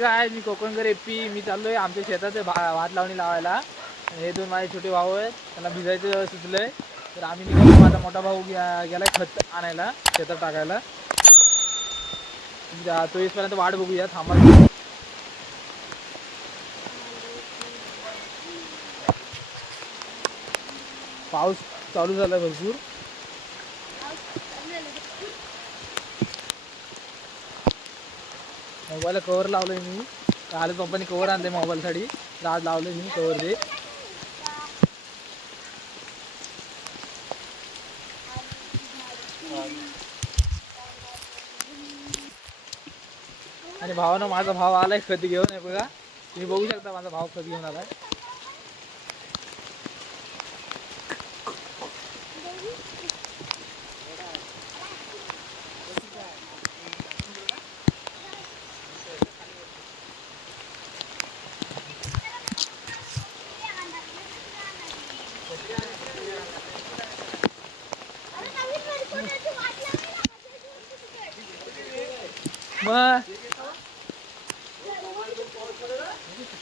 काय मी कोकणकर एपी. मी चाललोय आमच्या शेतात भात लावणी लावायला. हे दोन माझे छोटे भाऊ आहेत, त्यांना भिजायचं सुचलंय. तर आम्ही निघालो. माझा मोठा भाऊ गेलाय खत आणायला, शेतात टाकायला. तो येईपर्यंत वाट बघूया, थांबा. पाऊस चालू झाला भरपूर. मोबाईलला कवर लावलंय मी. काल पप्पानी कवर आणले मोबाईलसाठी. आज लावलंय मी कवर दे. आणि भावानं, माझा भाव आलाय खत घेऊन. आहे बघा, तुम्ही बघू शकता माझा भाव खत घेऊन आलाय. मग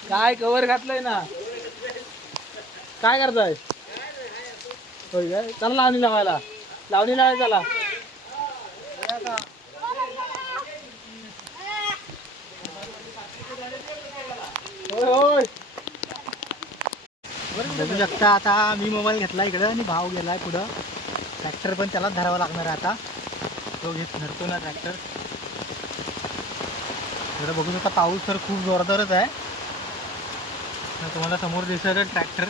काय कवर घातलंय ना, काय करताय? होय काय, चला लावणी लावायला. लावणी लावायला चला. होय होय. बघू शकता आता मी मोबाईल घेतला इकडं आणि भाव गेलाय पुढं. ट्रॅक्टर पण त्यालाच धरावा लागणार आहे आता. तो धरतो ना ट्रॅक्टर. इकडं बघू शकता पाऊस तर खूप जोरदारच आहे. तुम्हाला समोर दिसत ट्रॅक्टर.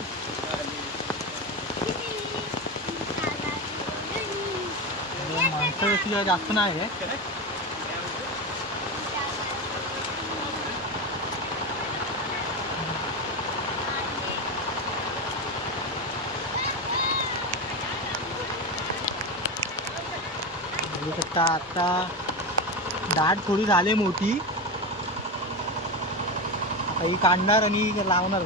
माणसं जास्त नाही आहे. बघू शकता आता दाट थोडी झाली मोठी. आता ही काढणार आणि लावणार.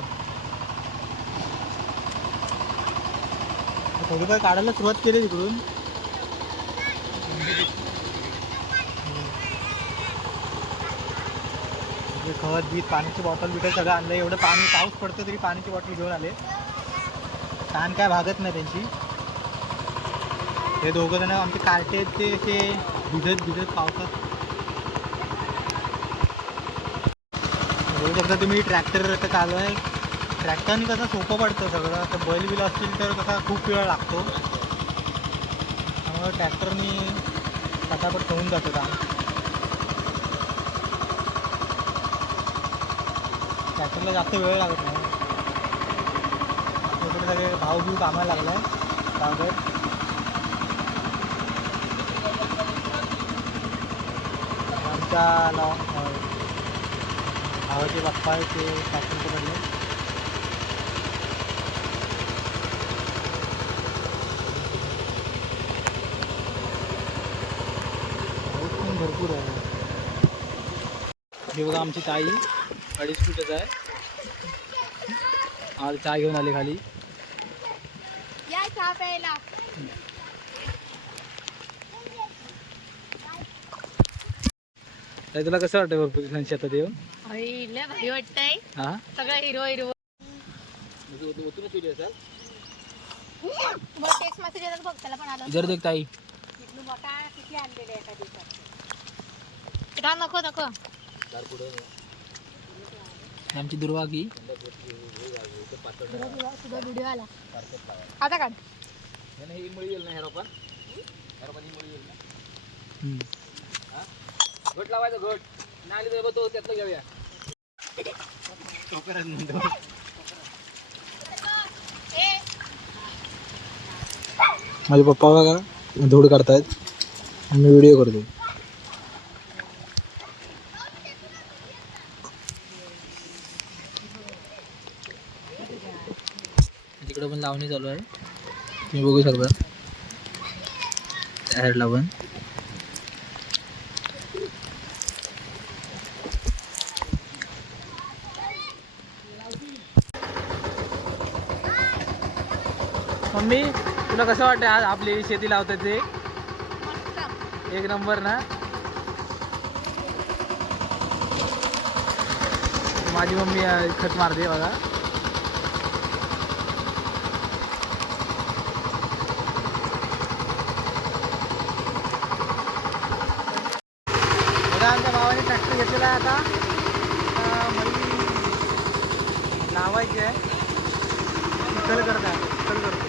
थोडीफार काढायला सुरुवात केली तिकडून. खत बीत पाण्याची बॉटल बिटल सगळं आणलं. एवढं पाणी पाऊस पडतं तरी पाण्याची बॉटल घेऊन आले. ताण काय भागत नाही त्यांची. हे दोघं जण आमचे कार्टे ते भिजत पावसात. बघू शकता तुम्ही ट्रॅक्टर आता चालू आहे. ट्रॅक्टरने कसं सोपं पडतं सगळं. आता बैल बिल असतील तर कसा खूप वेळ लागतो. त्यामुळे ट्रॅक्टरनी फटाफट होऊन जातं काम. ट्रॅक्टरला जास्त वेळ लागत नाही. आपल्याकडे सगळे भाऊ बिऊ कामाला लागला आहे गावात. आमच्या भावाचे बाप्पा आहे ते ट्रॅक्टर पकडले. भरपूर आहे. हे बघा आमची ताई 2.5 फुटच आहे. आज चहा घेऊन आले खाली. या चहा प्यायला. तुला कसं वाटतं भरपूर दिवसांनी शेतात येऊन? लय भारी वाटतंय. हा, सगळं हिरवं हिरवं. मग टेक्स्ट मेसेज येतात बघ, त्याला पण आलं. जर देख ताई मोठा किती आणलेले एका दिवसात. नको नको. आमची दुर्वागी तुझा व्हिडिओ आला आता काढ. घट लावायचा घट नाही तो त्यातलं घेऊया. माझे पप्पा बघा धूड काढतायत आणि मी व्हिडिओ करतो. तिकडं पण लावणी चालू आहे, तुम्ही बघू शकता. त्या साईडला पण मम्मी तुला कसं वाटतं आज आपली शेती लावतात ते? एक नंबर ना. माझी मम्मी खत मारते बघा. बघा आमच्या भावाने ट्रॅक्टर घेतलेला आहे आता. मळी लावायची आहे. चिखल करत आहे, चिखल करतो.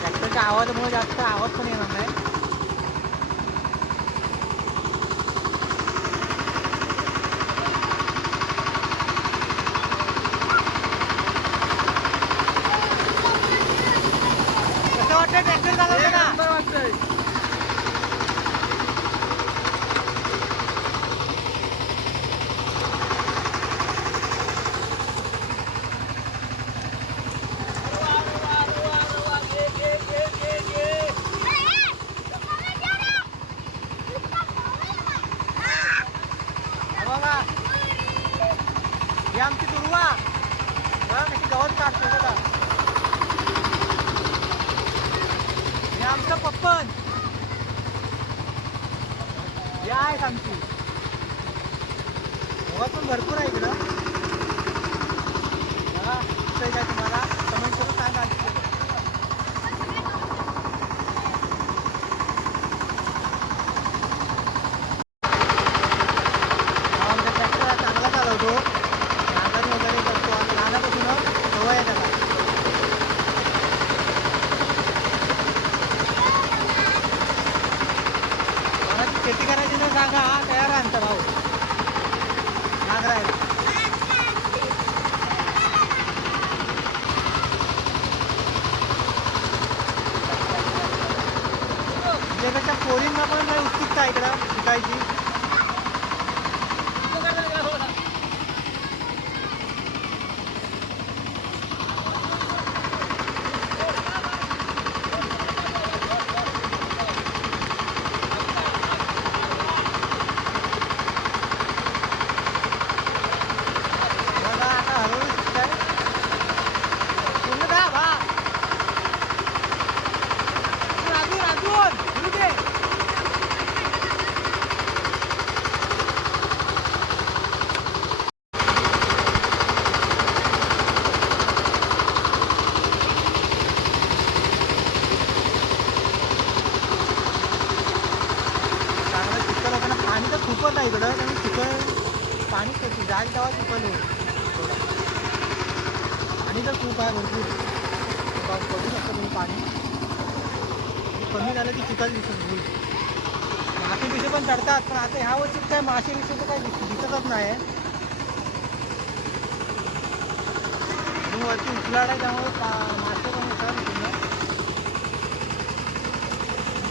ट्रॅक्टरच्या आवाजामुळे जास्त आवाज पण येणार नाही. कसं वाटतं ट्रॅक्टर चालवतं ना? वाटतंय. ही आमची दुर्वा बघा कशी गवत काढते बघा. हे आमचं पप्पन. हे आहेत आमची. गवत पण भरपूर आहे इकडं बघा. दिसतंय का तुम्हाला? कमेंट करून सांगा. आमचा ट्रॅक्टर चांगला चालवतो. नांगरणी वगैरे करतो आणि लहानापासून सवय आहे त्याला. कोणाची शेती करायची नाही सांगा, हा तयार आहे आमचा भाऊ नांगरायला. त्यापेक्षा पोरींना पण काही उत्सुकता आहे इकडं शिकायची. पाणी तर खूपच आहे इकडं. आणि चिखल पाणी कशी जाईल तेव्हा चिखल होईल थोडा. आणि तर खूप आहे भरपूर. बघू शकता तुम्ही पाणी कमी झालं की चिखल दिसत होईल. मासे बिसे पण चढतात, पण आता ह्या वर्षी काय मासे बिसे तर काही दिसतच नाही. वरती उचलाड आहे त्यामुळे मासे पण येतात.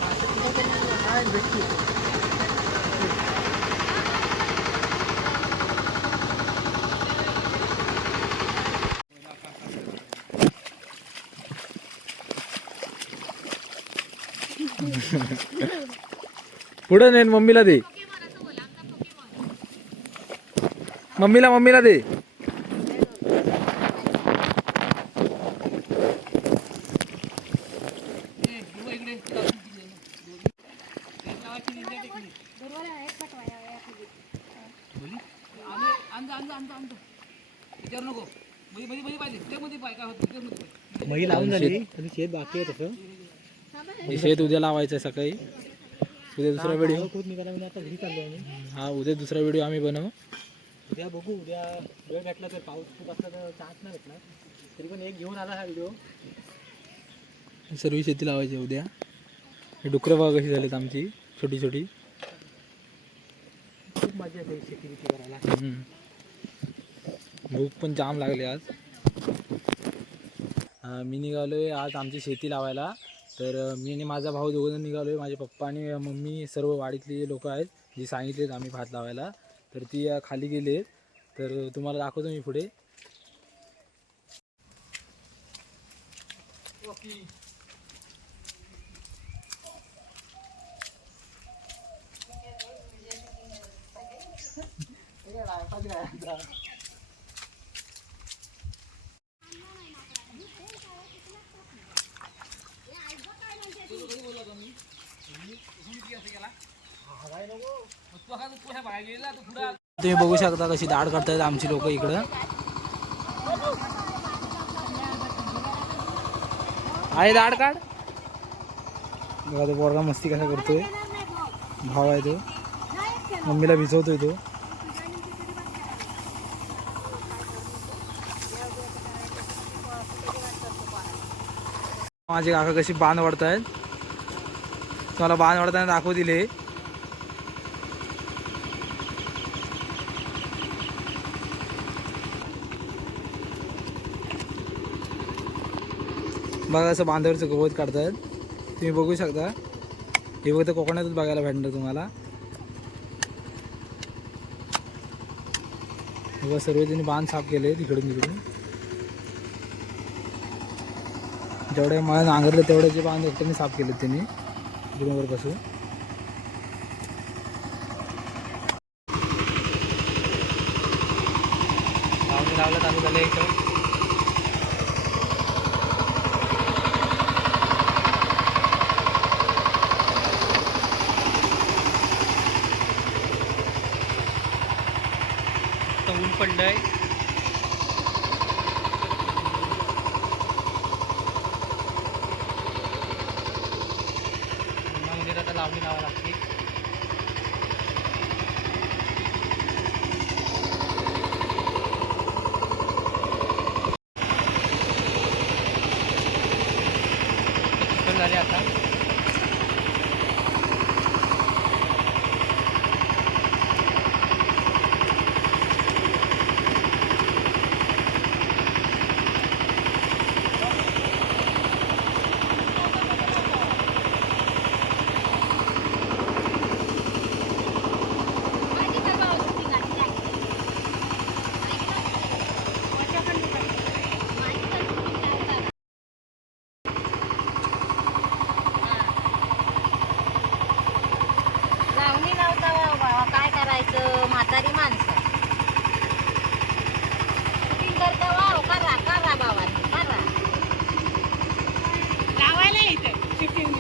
मासे कुठं तरी आहे भेटतील. पुढे नेन मम्मीला दे. मम्मीला दे. मही लावून झाली आणि शेत बाकी आहे तसं. हे शेत उद्या लावायचं आहे सकाळी. उद्या दुसरा व्हिडिओ खूप निघाला म्हणजे आता घरी चाललो आम्ही. हा उद्या दुसरा व्हिडिओ आम्ही बनवू. उद्या बघू. उद्या वेळ भेटला तर, पाऊस खूप असला तर चान्स नाही भेटला तरी पण एक घेऊन आला हा व्हिडिओ. सर्व शेती लावायची उद्या. हे डुकरं बघा कशी झालीत आमची छोटी छोटी. खूप मजा येते शेती बिती करायला. भूक पण जाम लागली आज. मी निघालोय आज आमची शेती लावायला. तर मी आणि माझा भाऊ दोघंजण निघालोय. माझे पप्पा आणि मम्मी सर्व वाडीतली लोक आहेत जी सांगितलेत आम्ही भात लावायला. तर ती खाली गेले. तर तुम्हाला दाखवतो मी पुढे. तुम्ही बघू शकता कशी दाढ करतायत आमची लोक इकडं. आहे दाढ काढ. बघा तो पोरगा मस्ती कसा करतोय. भाव आहे तो, मम्मीला भिजवतोय तो. माझे काका कशी बांध वाढतायत, तुम्हाला बांध वाढताना दाखवू दिले. बघा असं बांधावरचं गवत काढतायत तुम्ही बघू शकता. हे फक्त कोकणातच बघायला भेटणार तुम्हाला. बघा सर्वजणी बांध साफ केले तिकडून तिकडून. जेवढे मला नांगरले तेवढे जे बांध एकट्याने साफ केले त्यांनी इकडून वरपासून. लावलं चालू झालं इकडं. ऊन पडलंय. उन्हामध्ये आता लावणी लावावी लागते. चिखल झाले आता. लावणी लावता बाबा, काय करायचं म्हातारी माणसं. शूटिंग करता वाव, करा करा बाबा करा. लावायला येते शूटिंग.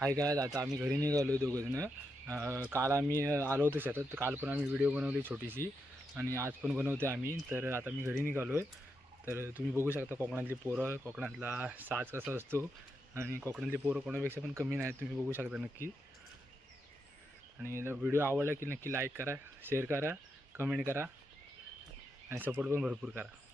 आहे काय आता आम्ही घरी निघालो आहे दोघंजणं. काल आम्ही आलो होतो शेतात. काल पण आम्ही व्हिडिओ बनवली छोटीशी आणि आज पण बनवते आम्ही. तर आता मी घरी निघालो आहे. तर तुम्ही बघू शकता कोकणातली पोरं, कोकणातला साज कसा असतो आणि कोकणातली पोरं कोणापेक्षा पण कमी नाहीत. तुम्ही बघू शकता नक्की. आणि व्हिडिओ आवडला की नक्की लाईक करा, शेअर करा, कमेंट करा आणि सपोर्ट पण भरपूर करा.